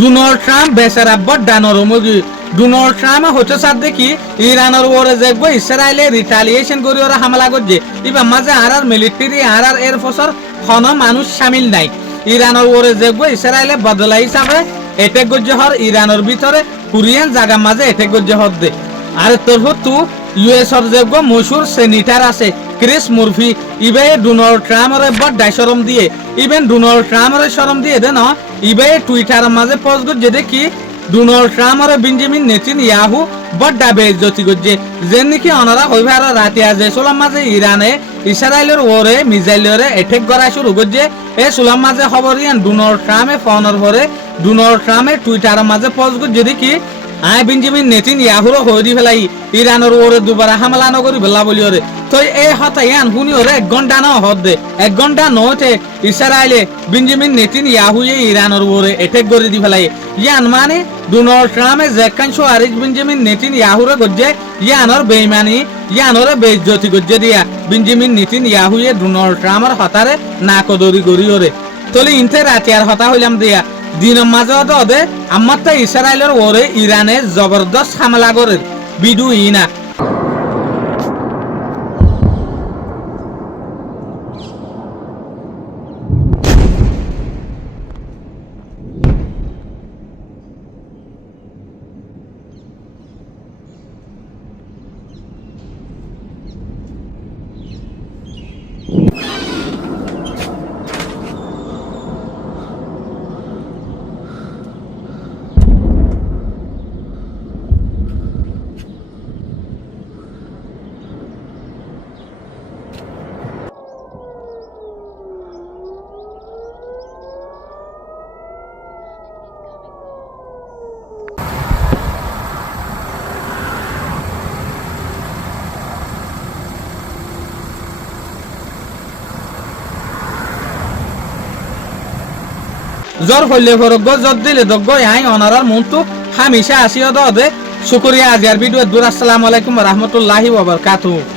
Donald Trump বেচারা বড্ডা নরমগি Donald Trump হচ্ছে সাথ দেখি ইরানের ওরে দেখবো ইসরায়েলে রিটালিয়েশন করি ওরা হামলা করছে এবার মাঝে আর মিলিটারি আর এয়ারফোর্সের কোনো মানুষ সামিল নাই ইরানের ওরে দেখবো ইসরায়েলে বদলা হিসাবে এটেক গজ্জে হর ইরানের ভিতরে কোরিয়ান জায়গা মাঝে এটেক গজ্জে হর দে আর তোর তু ইউএস এর দেখবো মশুর সেনিটার আছে ক্রিস মুরফি ইবে ডোনাল্ড ট্রাম্পের বড্ডা শরম দিয়ে ইভেন ডোনাল্ড ট্রাম্পের শরম দিয়ে দে না ইবে টুইটারের মাঝে পোস্ট করছে দেখি ডোনাল্ড ট্রাম্প আর বেঞ্জামিন নেতানিয়াহু বড্ডা বেইজ্জতি করছে যেন নাকি ওনারা হইবার রাতে আজে সোলাম মাঝে ইরানে ইসরায়েলের ওরে মিসাইলের এটেক করা শুরু করছে এ সোলাম মাঝে খবর ইয়ান ডোনাল্ড ট্রাম্পে ফোনের পরে ডোনাল্ড ট্রাম্পের টুইটারের মাঝে পোস্ট করছে দেখি আই বেঞ্জামিন নেতানিয়াহুর হইরি ফেলাই ইরানের ওরে দুবার হামলা নগরি বেলা বলি ওরে তো এই হতাই আন শুনি ওরে 1 ঘন্টা না হদ দে 1 ঘন্টা নহতে ইসরায়েলে বেঞ্জামিন নেতানিয়াহু ইরানের ওরে এটেক করে দি ফেলাই ইয়ান মানে ডোনাল্ড ট্রাম্পে যেখান সোয়ারিজ বেঞ্জামিন নেতানিয়াহুরে গজ্জে ইয়ানোর বেইমানি ইয়ানোরে বেইজ্জতি গজ্জে দিয়া বেঞ্জামিন নেতানিয়াহু ডোনাল্ড ট্রাম্পের হতারে না কদরি গরি ওরে তলে ইনতে রাতে আর হতা হইলাম দিয়া দিনের মাঝে ওদে আমার তো ইসরায়েলের ওরে ইরানে জবরদস্ত হামলা করে বিডু ইনা জ্বর হইলে ফরগ জ্বর দিলে দগ্গ আই অনারার মন্তু হামেশা আসিও দে শুকরিয়া আজিয়ার ভিডিও দূর আসসালামু আলাইকুম ওয়া রাহমাতুল্লাহি ওয়া বারাকাতুহু।